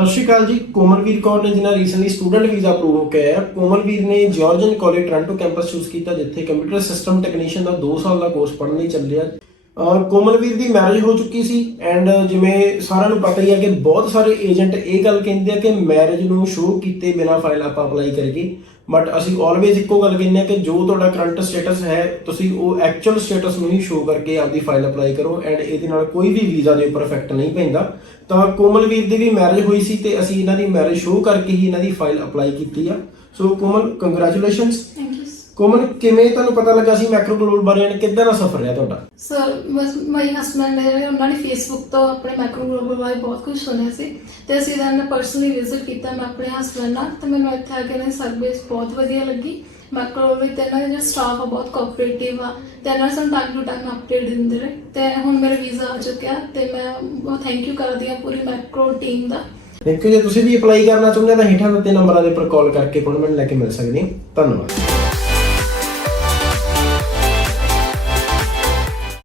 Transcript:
ਸਤਿ ਸ਼੍ਰੀ ਅਕਾਲ ਜੀ। ਕੋਮਲਵੀਰ ਕੌਰ ਨੇ ਜਿਨ੍ਹਾਂ ਰੀਸੈਂਟਲੀ ਸਟੂਡੈਂਟ ਵੀਜ਼ਾ ਅਪਰੂਵ ਹੋ ਕੇ ਆਇਆ ਕੋਮਲਵੀਰ ਨੇ Georgian college Toronto campus choose ਕੀਤਾ, ਜਿੱਥੇ ਕੰਪਿਊਟਰ ਸਿਸਟਮ ਟੈਕਨੀਸ਼ੀਅਨ ਦਾ 2 ਸਾਲ ਦਾ ਕੋਰਸ ਪੜ੍ਹਨ ਲਈ ਚੱਲਿਆ। ਅਹ ਕੋਮਲਵੀਰ ਦੀ ਮੈਰਿਜ ਹੋ ਚੁੱਕੀ ਸੀ ਐਂਡ ਜਿਵੇਂ ਸਾਰਿਆਂ ਨੂੰ ਪਤਾ ਹੀ ਹੈ ਕਿ ਬਹੁਤ ਸਾਰੇ ਏਜੰਟ ਇਹ ਗੱਲ ਕਹਿੰਦੇ ਆ ਕਿ ਮੈਰਿਜ ਨੂੰ ਸ਼ੋਅ ਕੀਤੇ ਬਿਨਾ ਫਾਈਲ ਆਪਾਂ ਅਪਲਾਈ ਕਰੀਏ। ਬਟ ਅਸੀਂ ਆਲਵੇਜ਼ ਇੱਕੋ ਗੱਲ ਕਹਿੰਦੇ ਆ ਕਿ ਜੋ ਤੁਹਾਡਾ ਕਰੰਟ ਸਟੇਟਸ ਹੈ, ਤੁਸੀਂ ਉਹ ਐਕਚੁਅਲ ਸਟੇਟਸ ਨੂੰ ਹੀ ਸ਼ੋਅ ਕਰਕੇ ਆਪਦੀ ਫਾਈਲ ਅਪਲਾਈ ਕਰੋ ਐਂਡ ਇਹਦੇ ਨਾਲ ਕੋਈ ਵੀ ਵੀਜ਼ਾ ਦੇ ਉੱਪਰ ਇਫੈਕਟ ਨਹੀਂ ਪੈਂਦਾ। ਤਾਂ ਕੋਮਲਵੀਰ ਦੀ ਵੀ ਮੈਰਿਜ ਹੋਈ ਸੀ ਤੇ ਅਸੀਂ ਇਹਨਾਂ ਦੀ ਮੈਰਿਜ ਸ਼ੋਅ ਕਰਕੇ ਹੀ ਇਹਨਾਂ ਦੀ ਫਾਈਲ ਅਪਲਾਈ ਕੀਤੀ ਆ। ਸੋ ਕੋਮਲ ਕੰਗ੍ਰੈਚੁਲੇਸ਼ਨਸ ਕੋਮਲ ਕਿਵੇਂ ਤੁਹਾਨੂੰ ਪਤਾ ਲੱਗਾ ਸੀ ਮੈਕਰੋ ਗਲੋਬਲ ਬਾਰੇ ਐਂਡ ਕਿੱਦਾਂ ਦਾ ਸਫ਼ਰ ਰਿਹਾ ਤੁਹਾਡਾ? ਸਰ ਬਸ ਮਾਈ ਹਸਬੰਡ ਨੇ ਉਹਨਾਂ ਨੇ ਫੇਸਬੁੱਕ ਤੋਂ ਆਪਣੇ ਮੈਕਰੋ ਗਲੋਬਲ ਬਾਰੇ ਬਹੁਤ ਕੁਝ ਸੁਣਿਆ ਸੀ ਤੇ ਅਸੀਂ then ਪਰਸਨਲੀ ਵਿਜ਼ਿਟ ਕੀਤਾ ਮੈਂ ਆਪਣੇ ਹਸਬੰਡ ਨਾਲ ਤੇ ਮੈਨੂੰ ਇੱਥੇ ਆ ਕੇ ਇਹਨਾਂ ਦੀ ਸਰਵਿਸ ਬਹੁਤ ਵਧੀਆ ਲੱਗੀ। ਮੈਕਰੋ ਵਿੱਚ ਤੇ ਇਹਨਾਂ ਦਾ ਜਿਹੜਾ ਸਟਾਫ ਆ ਬਹੁਤ ਕੋਆਪਰੇਟਿਵ ਆ ਤੇ ਇਹਨਾਂ ਨੇ ਸਾਨੂੰ ਟਾਈਮ ਟੂ ਟਾਈਮ ਅਪਡੇਟ ਦਿੰਦੇ ਰਹੇ ਤੇ ਹੁਣ ਮੇਰਾ ਵੀਜ਼ਾ ਆ ਚੁੱਕਿਆ ਤੇ ਮੈਂ ਬਹੁਤ ਥੈਂਕ ਯੂ ਕਰਦੀ ਹਾਂ ਪੂਰੀ ਮੈਕਰੋ ਟੀਮ ਦਾ। ਥੈਂਕ ਯੂ ਜੇ ਤੁਸੀਂ ਵੀ ਅਪਲਾਈ ਕਰਨਾ ਚਾਹੁੰਦੇ ਹੋ ਤਾਂ ਹੇਠਾਂ ਦਿੱਤੇ ਨੰਬਰਾਂ ਦੇ ਉੱਪਰ ਕਾਲ ਕਰਕੇ ਅਪਾਇੰਟਮੈਂਟ ਲੈ ਕੇ ਮਿਲ ਸਕਦੇ ਹੋ। ਧੰਨਵਾਦ।